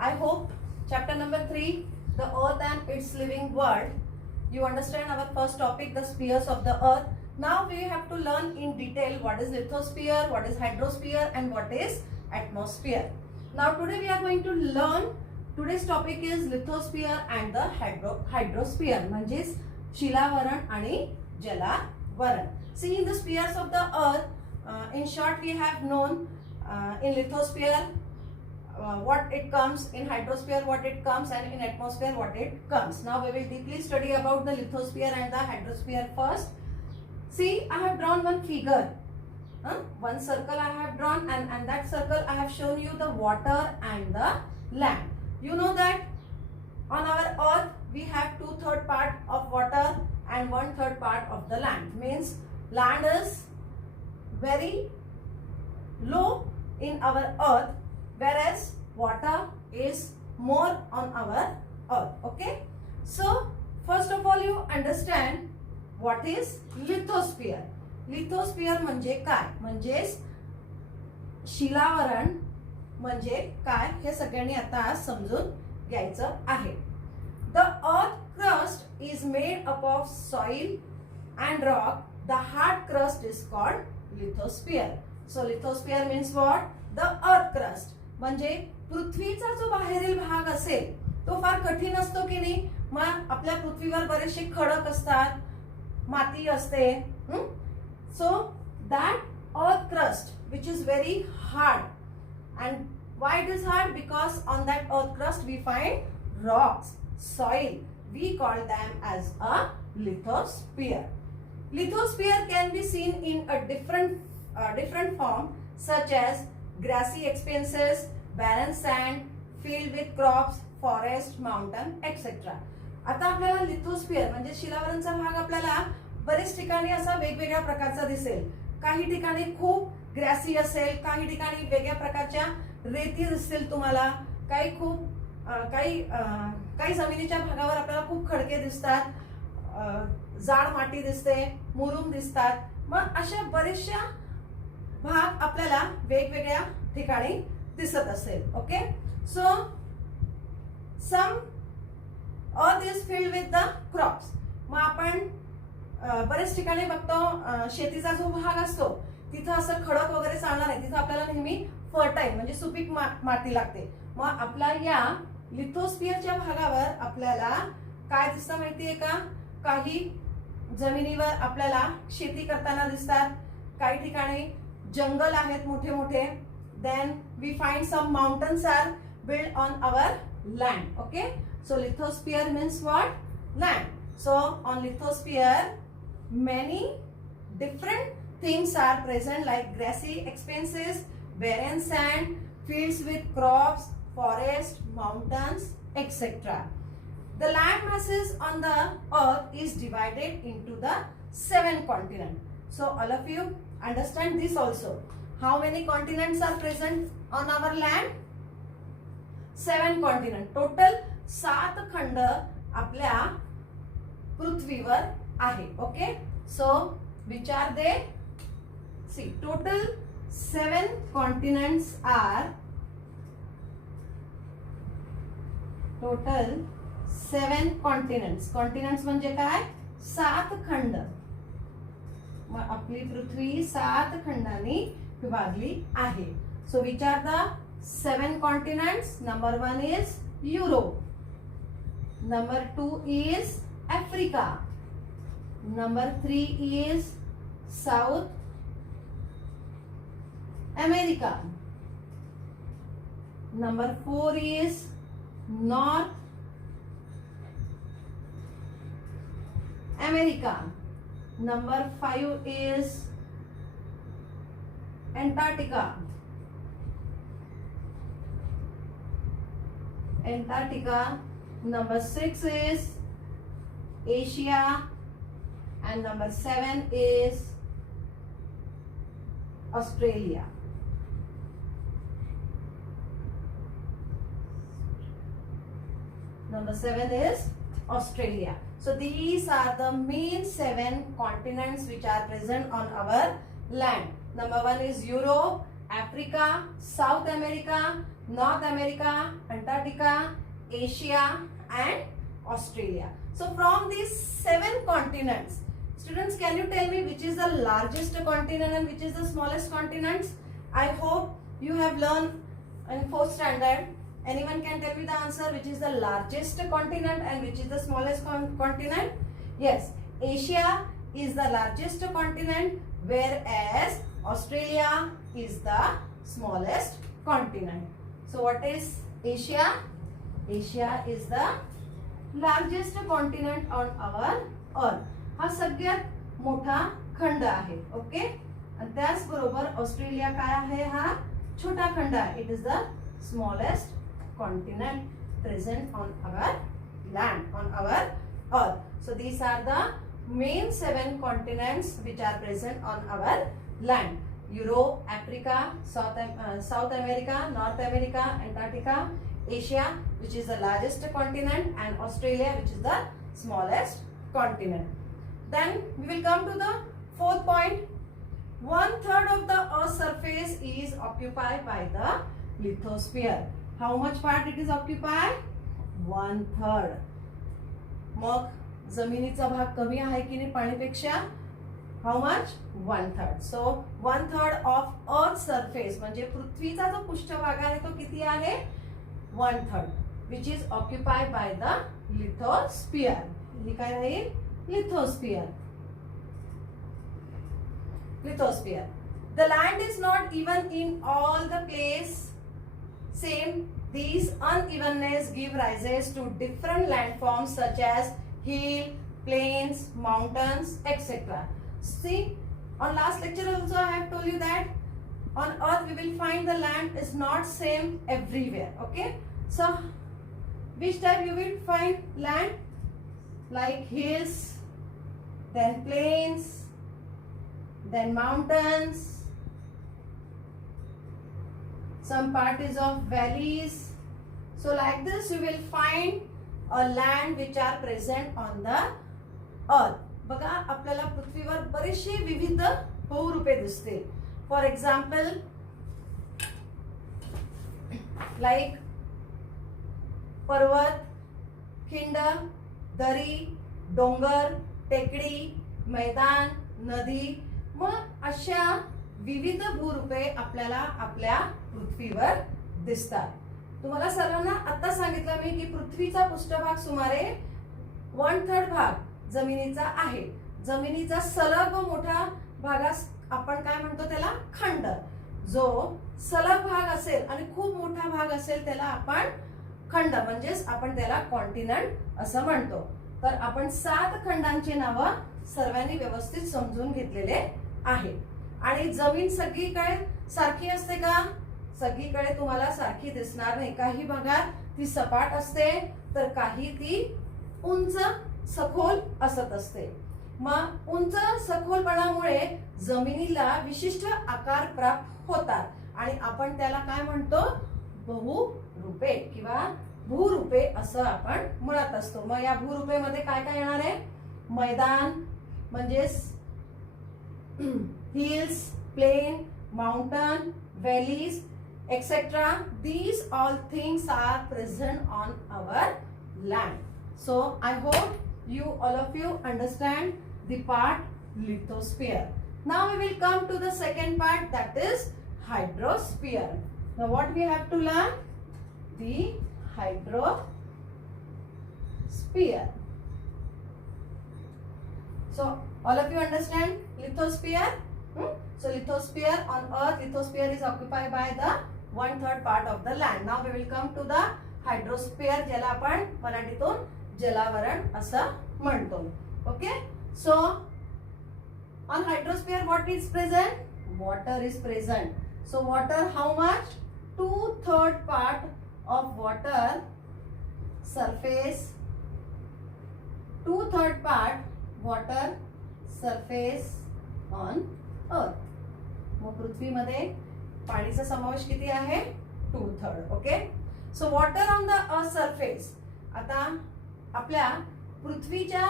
I hope chapter number 3, the earth and its living world, you understand our first topic, the spheres of the earth. Now we have to learn in detail what is lithosphere, what is hydrosphere and what is atmosphere. Now today we are going to learn, today's topic is lithosphere and the hydrosphere, म्हणजेच शिलावरण आणि जलावरण. See, in the spheres of the earth, in short we have known in lithosphere what it comes, in hydrosphere what it comes, and in atmosphere what it comes. Now we will deeply study about the lithosphere and the hydrosphere first. See, I have drawn one figure, one circle I have drawn, and that circle I have shown you the water and the land. You know that on our earth we have 2/3 part of water and 1/3 part of the land. Means land is very low in our earth, whereas water is more on our earth. Okay, so first of all you understand what is lithosphere. Lithosphere म्हणजे काय, म्हणजेच शिलावरण म्हणजे काय हे सगळ्यांनी आता समजून घ्यायचं आहे. The earth crust is made up of soil and rock. The hard crust is called lithosphere. So lithosphere means what? The earth crust. म्हणजे पृथ्वीचा जो बाहेरील भाग असेल तो फार कठीण असतो की नाही. मग आपल्या पृथ्वीवर बरेचसे खडक असतात, माती असते. So that earth crust which is very hard, and why it is hard? Because on that earth crust we find rocks, soil. We call them as a lithosphere. Lithosphere can be seen in a different form, such as grassy expanses, barren sand, field with crops, forest, mountain, etc. आता आपल्याला लिथोस्फियर म्हणजे शिलावरणचा भाग आपल्याला बरेच ठिकाणी असा वेगवेगळ्या प्रकारचा दिसेल. काही ठिकाणी खूप ग्रॅसी असेल, काही ठिकाणी वेगळ्या प्रकारच्या रेती दिसतील तुम्हाला, काही जमिनीच्या भागावर आपल्याला खूप खडके दिसतात, जाड माती दिसते, मुरुम दिसतात. मग अशा बरेचशा भाग आपल्याला वेगवेगळ्या ठिकाणी दिसत असेल. Okay, so some earth is filled with the crops. मग आपण बरेच ठिकाणी बघतो शेतीचा जो भाग असतो तिथं असं खडक वगैरे चालणार नाही, तिथं आपल्याला नेहमी फर्टाईल म्हणजे सुपीक माती लागते. मग आपल्या या लिथोस्फियरच्या भागावर आपल्याला काय दिसतं माहितीये का? काही जमिनीवर आपल्याला शेती करताना दिसतात, काही ठिकाणी जंगल आहेत मोठे मोठे. Then we find some mountains are build on our land. Okay, so lithosphere means what? Land. So on lithosphere many different things are present, like grassy expanses, barren sand, fields with crops, forest, mountains, etc. The land masses on the earth is divided into the 7 continents. So all of you understand this also. How many continents are present on our land? 7 continents. Total 7 खंड आपल्या पृथ्वीवर आहे. Okay, so विचार दे. See, total 7 continents are, total 7 continents. Continents म्हणजे काय? 7 खंड. मग आपली पृथ्वी 7 खंडांनी विभागली आहे. सो विचार द 7 continents. Number 1 is Europe. Number 2 is Africa. Number 3 is South America. Number 4 is North America. Number 5 is Antarctica. Antarctica. Number 6 is Asia, and number 7 is Australia. Number 7 is Australia. So these are the main 7 continents which are present on our land. Number 1 is Europe, Africa, South America, North America, Antarctica, Asia and Australia. So from these 7 continents, students, can you tell me which is the largest continent and which is the smallest continent? I hope you have learned in 4th standard. Anyone can tell me the answer, which is the largest continent and which is the smallest continent? Yes, Asia is the largest continent, whereas Australia is the smallest continent. So what is Asia? Asia is the largest continent on our earth. हा सगळ्यात मोठा खंड आहे. ओके, आणि त्याचबरोबर ऑस्ट्रेलिया काय आहे? हा छोटा खंड आहे. It is the smallest continent present on our land, on our earth. So these are the main 7 continents which are present on our land: Europe, Africa, South America, North America, Antarctica, Asia, which is the largest continent, and Australia, which is the smallest continent. Then we will come to the 4th point. 1/3 of the Earth's surface is occupied by the lithosphere. How much part it is occupied? 1/3. मग जमिनीचा भाग कमी आहे की नाही पाणीपेक्षा? How much? 1/3. So 1/3 of Earth surface म्हणजे पृथ्वीचा जो पृष्ठभाग आहे तो किती आहे? 1/3, which is occupied by the lithosphere. हे काय राहील? Lithosphere. Lithosphere. The land is not even in all the place same. These unevenness give rises to different landforms such as hill, plains, mountains, etc. See, on last lecture also I have told you that on earth we will find the land is not same everywhere. Okay, so which type you will find land? Like hills, then plains, then mountains, some part is of valleys. So like this you will find a land which are present on the earth. बघा, आपल्याला पृथ्वीवर बरेचसे विविध भूरूपे दिसते. For example like पर्वत, खिंड, दरी, डोंगर, टेकडी, मैदान, नदी, मग अशा विविध भूरूपे आपल्याला आपल्या पृथ्वीवर दिसतात. तुम्हाला सर्वांना आता सांगितलं मी की पृथ्वीचा पृष्ठभाग सुमारे 1/3 भाग जमिनीचा आहे. जमिनीचा सलग व मोठा भागास आपण काय म्हणतो? त्याला खंड. जो सलग भाग असेल आणि खूप मोठा भाग असेल त्याला आपण खंड म्हणजेच आपण त्याला कॉन्टिनेंट असं म्हणतो. तर आपण 7 खंडांची नावं सर्वांनी व्यवस्थित समजून घेतलेले आहे. आणि जमीन सगळीकडे सारखी असते का? सगळीकडे तुम्हाला सारखी दिसणार नाही. काही भागात ती सपाट असते तर काही ती उंच सखोल असत असते. मग उंच सखोलपणामुळे जमिनीला विशिष्ट आकार प्राप्त होतात आणि आपण त्याला काय म्हणतो? बहुरूपे किंवा भूरूपे असं आपण म्हणत असतो. मग या भूरूपेमध्ये काय काय येणार आहे? मैदान म्हणजेच hills, plain, mountain, valleys, etc. These all things are present on our land. So I hope you all of you understand the part lithosphere. Now we will come to the second part, that is hydrosphere. Now what we have to learn? The hydrosphere. So all of you understand lithosphere? So lithosphere on earth, lithosphere is occupied by the 1/3 part of the land. Now we will come to the hydrosphere, ज्याला आपण मराठीतून जलावरण असं म्हणतो. Okay, so on hydrosphere what is present? Water is present. So water, how much? 2/3 part of water surface, 2/3 part water surface on earth. मग पृथ्वीमध्ये पाणीचा समावेश किती आहे? 2/3. Okay. So water on the earth surface. आता आपल्या पृथ्वीच्या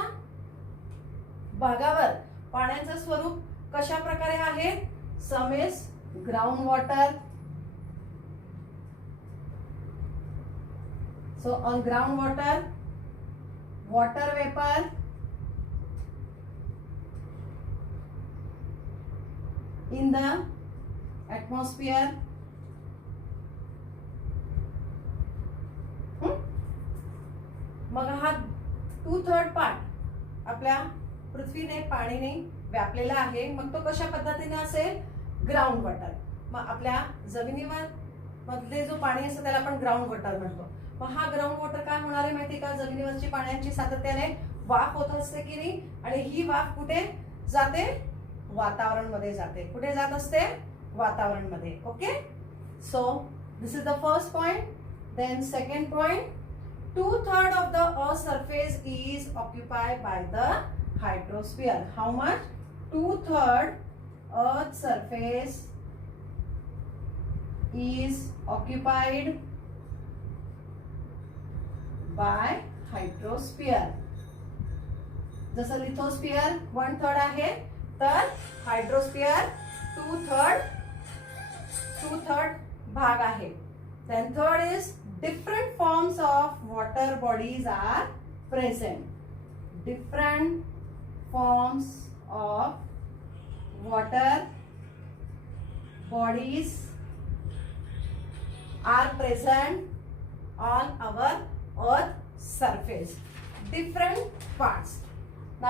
भागावर पाण्याचं स्वरूप कशा प्रकारे आहे? सम is ground water. So on groundwater, water vapor, in the atmosphere, मग हा 2/3 पार्ट आपल्या पृथ्वीने पाणीने व्यापलेला आहे. मग तो कशा पद्धतीने असेल? Ground water. मग आपल्या जमिनीवर मधले जो पाणी असतं त्याला आपण ग्राउंड वॉटर म्हणतो. मग हा ग्राउंड वॉटर काय होणार आहे माहिती का? जमिनीवरची पाण्याची सातत्याने वाफ होत असते की नाही, आणि ही वाफ कुठे जाते? वातावरण मध्ये जाते. कुठे जात असते? वातावरण मध्ये. Okay. So this is the first point. Then second point, 2/3 of the earth surface is occupied by the hydrosphere. How much? 2/3 earth surface is occupied by hydrosphere. जसं लिथोस्फियर 1/3 आहे, तर हायड्रोस्फियर 2/3 भाग आहे. Then third is different forms of water bodies are present. Different forms of water bodies are present on our earth surface. Different parts.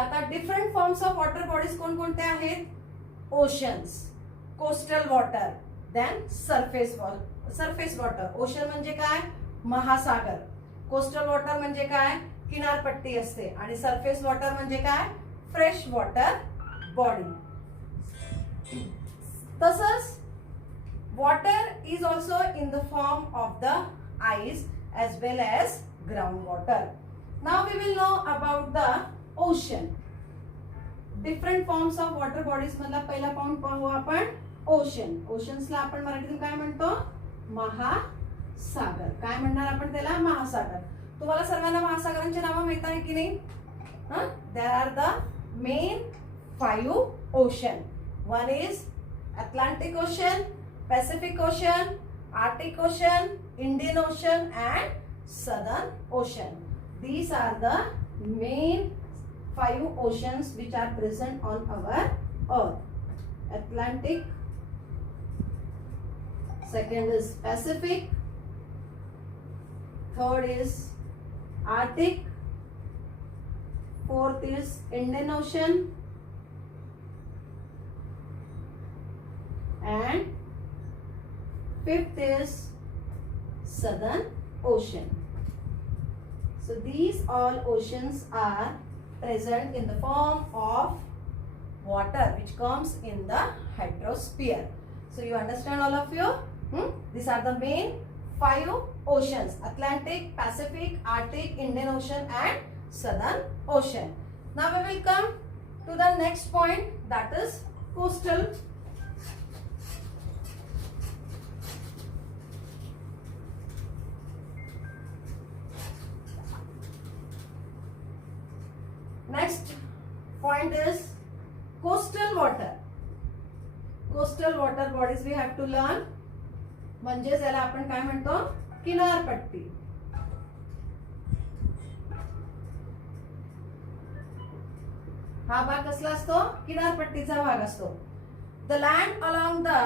आता different forms of water bodies कोणकोणते आहेत? Oceans, coastal water, then surface water. Ocean म्हणजे काय? महासागर. Coastal water म्हणजे काय? किनारपट्टी असते. आणि सरफेस वॉटर म्हणजे काय? Fresh water body. तसंच water is also in the form of the ice as well as groundwater. Now we will know about the ocean. Different forms of water bodies मधला पहिला पॉइंट पाहू आपण ओशन. ओशन्सला आपण मराठीतून काय म्हणतो? महासागर. काय म्हणणार आपण त्याला? महासागर. तुम्हाला सर्वांना महासागरांची नावं माहित आहे की नाही? There are the main 5 ocean. One is Atlantic Ocean, Pacific Ocean, Arctic Ocean, Indian Ocean and Southern Ocean. These are the main 5 oceans which are present on our earth. Atlantic, second is Pacific, third is Arctic, fourth is Indian Ocean, and fifth is Southern Ocean. So these all oceans are present in the form of water which comes in the hydrosphere. So you understand all of you? These are the main 5 oceans: Atlantic, Pacific, Arctic, Indian Ocean and Southern Ocean. Now we will come to the next point, that is coastal. Next point is coastal water. Coastal water bodies we have to learn. म्हणजे याला आपण काय म्हणतो? किनारपट्टी. हा भाग कसला असतो? किनारपट्टीचा भाग असतो. The land along the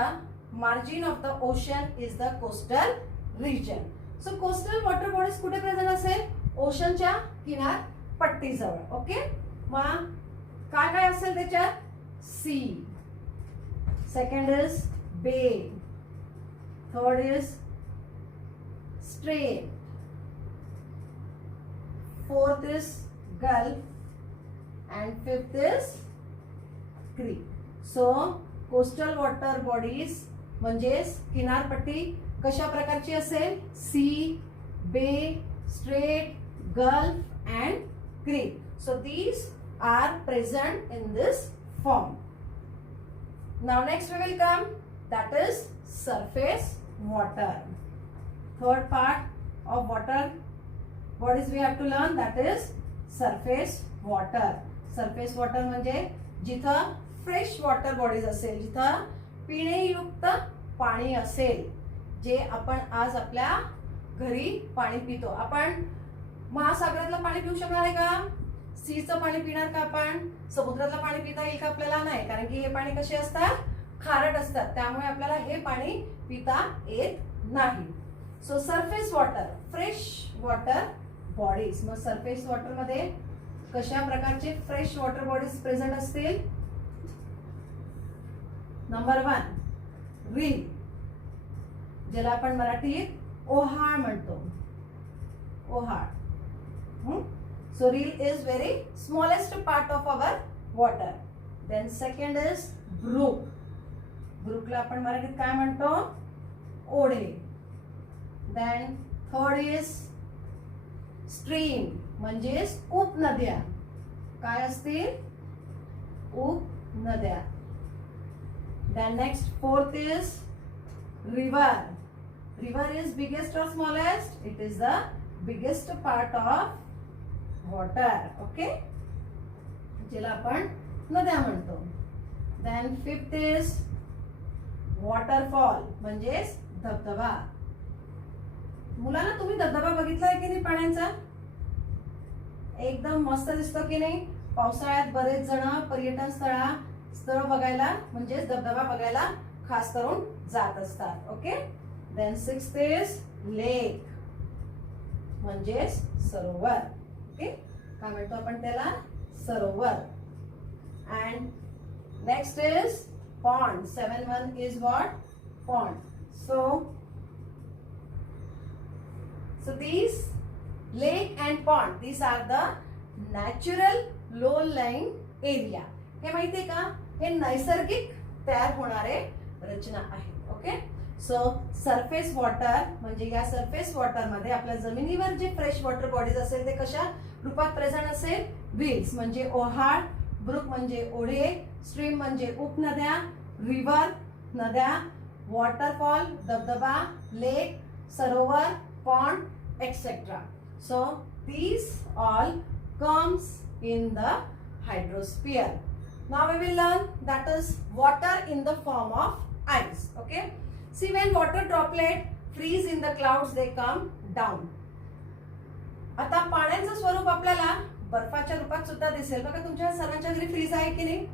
margin of the ocean is the coastal region. So coastal water bodies कुठे प्रेझेंट असेल? ओशनच्या किनारपट्टी जवळ. ओके. मग काय काय असेल त्याच्यात? See, second is bay, third is strait, fourth is gulf and fifth is creek. So coastal water bodies म्हणजेच किनारपट्टी कशा प्रकारची असेल? सी, बे, straight, Gulf and creek. So these are present in this form. Now next we will come, that is surface water. Third part of water bodies we have to learn, that is surface water. Surface water म्हणजे जिथं fresh water bodies असेल, जिथं पिणेयुक्त पाणी असेल, जे आपण आज आपल्या घरी पाणी पितो. आपण महासागरातलं पाणी पिऊ शकणार आहे का? सीचं पाणी पिणार का आपण? समुद्रातलं पाणी पिता येईल का आपल्याला? नाही, कारण की हे पाणी कसे असतात? खारट असतात. त्यामुळे आपल्याला हे पाणी पिता येत नाही. So surface water, fresh water bodies. मग सरफेस वॉटर मध्ये कशा प्रकारचे फ्रेश वॉटर बॉडीज प्रेझेंट असतील? नंबर 1, रील, ज्याला आपण मराठीत ओहाळ म्हणतो. Ohal. So reel is very smallest part of our water. Then second is brook. brookला आपण मराठीत काय म्हणतो? ओढे. Then third is stream, म्हणजेच उपनद्या. काय असतील? उपनद्या. Then next fourth is river. River is biggest or smallest? It is the biggest part of water. Okay, ज्याला आपण नद्या म्हणतो. Then fifth is waterfall, म्हणजेच धबधबा. मुलांना तुम्ही धबधबा बघितलाय की नाही पाण्याचा? एकदम मस्त दिसतो की नाही? पावसाळ्यात बरेच जण पर्यटन स्थळ बघायला म्हणजेच धबधबा बघायला खास करून जात असतात. Okay. Then sixth is lake, म्हणजेच सरोवर. ओके, काय म्हणतो आपण त्याला? सरोवर. And next is pond. 7-1 is what? Pond. So these lake and pond, these are the natural low-lying area. हे माहितीये का? हे नैसर्गिक तयार होणारे रचना आहेत. ओके. सो सरफेस वॉटर म्हणजे या सरफेस वॉटर मध्ये आपल्या जमिनीवर जे फ्रेश वॉटर बॉडीज असेल ते कशा रूपात प्रेझेंट असेल? रील्स म्हणजे ओहाळ, ब्रुक म्हणजे ओढे, स्ट्रीम म्हणजे उपनद्या, रिव्हर नद्या, वॉटरफॉल धबधबा, लेक सरोवर, pond, etc. So these all comes in the hydrosphere. Now we will learn that is water in the form of ice. Okay. See, when water droplet freeze in the clouds, they come down. आता पाण्याचं स्वरूप आपल्याला बर्फाच्या रूपात सुद्धा दिसेल. बघा तुमच्या सर्वांच्या घरी फ्रीज आहे की नाही?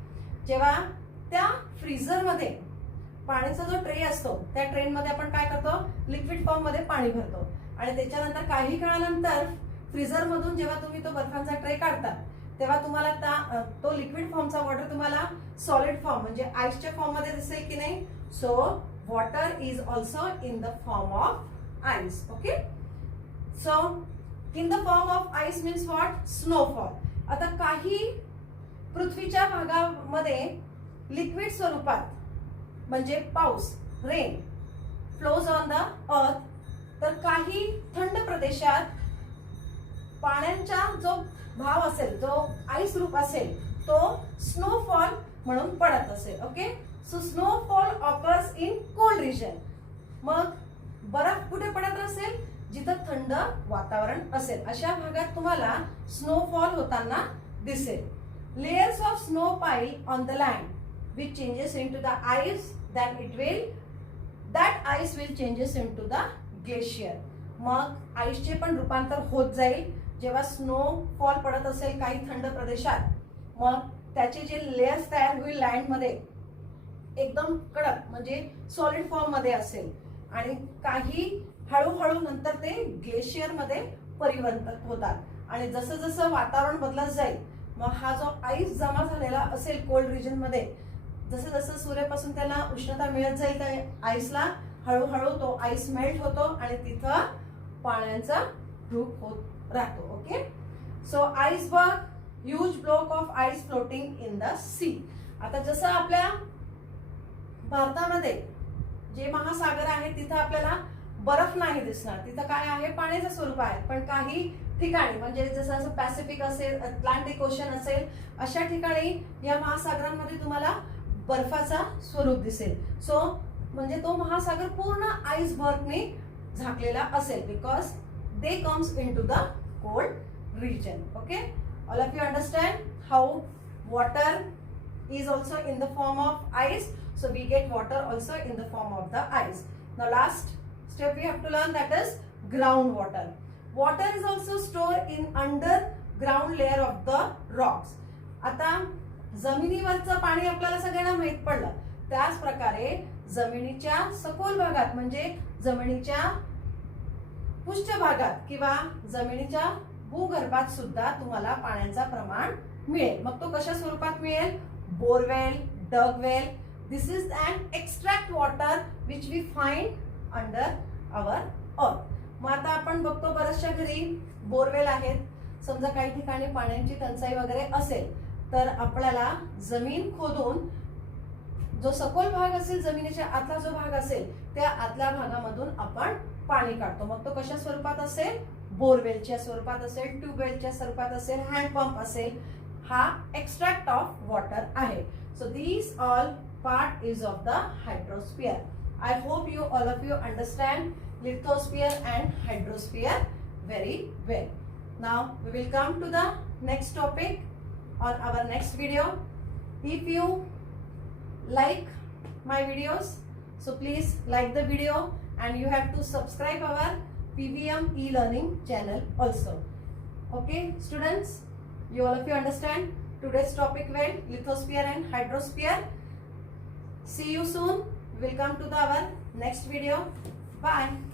जेव्हा त्या फ्रीझर मध्ये पाण्याचा जो ट्रे असतो त्या ट्रे मध्ये आपण काय करतो? लिक्विड फॉर्म मध्ये पाणी भरतो आणि त्याच्यानंतर काही काळानंतर फ्रीझर मधून जेव्हा तुम्ही तो बर्फांचा ट्रे काढता तेव्हा तुम्हाला तो लिक्विड फॉर्मचा वॉटर तुम्हाला सॉलिड फॉर्म म्हणजे आईसच्या फॉर्म मध्ये दिसेल की नाही? So water is also in the form of ice. Okay. So in the form of ice means what? Snowfall. आता काही पृथ्वीच्या भागामध्ये लिक्विड स्वरूपात म्हणजे पाऊस, rain flows on the earth, तर काही थंड प्रदेशात पाण्याचा जो भाव असेल, जो आईस रूप असेल, तो स्नोफॉल म्हणून पडत असेल. Okay. So snowfall occurs in cold region. मग बर्फ कुठे पडत असेल? जिथं थंड वातावरण असेल अशा भागात तुम्हाला स्नोफॉल होताना दिसेल. लेयर्स ऑफ स्नो पाईल on the land which changes into the ice, then that ice will changes into the glacier. मग आईसचे पण रूपांतर होत जाईल जेव्हा स्नो फॉल पडत असेल काही थंड प्रदेशात. मग त्याचे जे लेयर्स तयार होईल लँड मध्ये एकदम कडक म्हणजे सॉलिड फॉर्म मध्ये असेल आणि काही हळूहळू नंतर ते ग्लेशियर मध्ये परिवर्तित होतात आणि जसं जसं वातावरण बदलत जाईल मग हा जो आईस जमा झालेला असेल कोल्ड रिजन मध्ये जसं जसं सूर्यापासून त्यांना उष्णता मिळत जाईल त्या आईसला हळूहळू तो आईस मेल्ट होतो आणि तिथं पाण्याचा रूप होत राहतो. Okay. So iceberg, huge block of ice floating in the sea. आता जसं आपल्या भारतामध्ये जे महासागर आहे तिथं आपल्याला बर्फ नाही दिसणार, तिथं काय आहे? पाण्याचं स्वरूप आहे. पण काही ठिकाणी म्हणजे जसं असं पॅसिफिक असेल, अटलांटिक ओशन असेल, अशा ठिकाणी या महासागरांमध्ये तुम्हाला बर्फाचा स्वरूप दिसेल. सो म्हणजे तो महासागर पूर्ण आईसबर्गने झाकलेला असेल, because they comes into the cold region. Okay, all of you understand how water is also in the form of ice, so we get water also in the form of the ice. Now last step we have to learn, that is groundwater. Water is also stored in underground layer of the rocks. आता जमिनीवरचं पाणी आपल्याला सगळ्यांना माहित पडलं, त्याच प्रकारे जमिनीच्या सखोल भागात म्हणजे जमिनीच्या पृष्ठभागात किंवा जमिनीच्या भूगर्भात सुद्धा तुम्हाला पाण्याचा प्रमाण मिळेल. मग तो कशा स्वरूपात मिळेल? Borewell, dug well. This is an extract water which we find under our earth. मग आता आपण बघतो बऱ्याचशा घरी बोरवेल आहेत. समजा काही ठिकाणी पाण्याची टंचाई वगैरे असेल तर आपल्याला जमीन खोदून जो सखोल भाग असेल, जमिनीच्या आतला जो भाग असेल, त्या आतल्या भागामधून आपण पाणी काढतो. मग तो कशा स्वरूपात असेल? बोरवेलच्या स्वरूपात असेल, ट्यूबवेलच्या स्वरूपात असेल, हँडपंप असेल. हा एक्स्ट्रॅक्ट ऑफ वॉटर आहे. So these all part is of the hydrosphere. I hope you all of you understand lithosphere and hydrosphere very well. Now we will come to the next topic on our next video. If you like my videos, so please like the video and you have to subscribe our PVM e-learning channel also. Okay students, you all of you understand today's topic well, lithosphere and hydrosphere. See you soon. We will come to our next video. Bye.